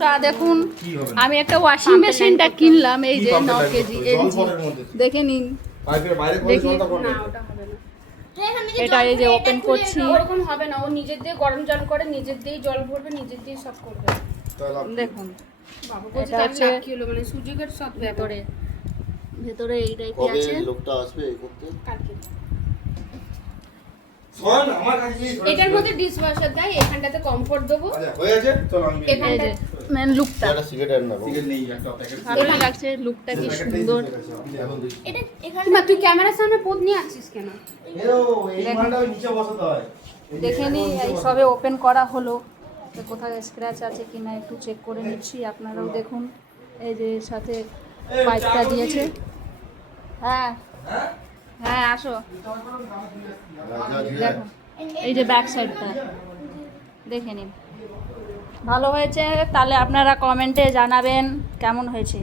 দেখুন আমি একটা ওয়াশিং মেশিনটা কিনলাম, এই যে 9 কেজি দেখে নিন। এটা এই যে ওপেন করছি, ওরকম হবে না, ও নিজের দিয়ে গরম জল করে, নিজের দিয়ে জল ভরবে, নিজের দিয়ে সব করবে। দেখুন বাবা এটা হচ্ছে কি হলো, মানে সুযোগের সব ভেতরে ভেতরে এই টাইপের আছে। লোকটা আসবে এই করতে কালকে শোন আমার কাছে নিয়ে এটার মধ্যে ডিশওয়াশার দেয়, এখানটাতে কমফোর্ট দেবো। আচ্ছা হয়ে আছে, চল আমি এই যে মেন লুকটা একটা সিগারেট না সিগারেট নেই, একটা প্যাকেট ভালো লাগছে, লুকটা কি সুন্দর। এটা এখানে তুই ক্যামেরার সামনে পদ নিয়ে আসছিস কেন? এই মালটা ওই নিচে বসাতে হয়। দেখে নি এই সবে ওপেন করা হলো, তো কোথায় স্ক্র্যাচ আছে কিনা একটু চেক করে নিচ্ছি। আপনারাও দেখুন এই যে সাথে পাইপটা দিয়েছে। হ্যাঁ হ্যাঁ আসো, দেখো এই যে ব্যাক সাইডটা দেখে নিন। ভালো হয়েছে, তাহলে আপনারা কমেন্টে জানাবেন কেমন হয়েছে।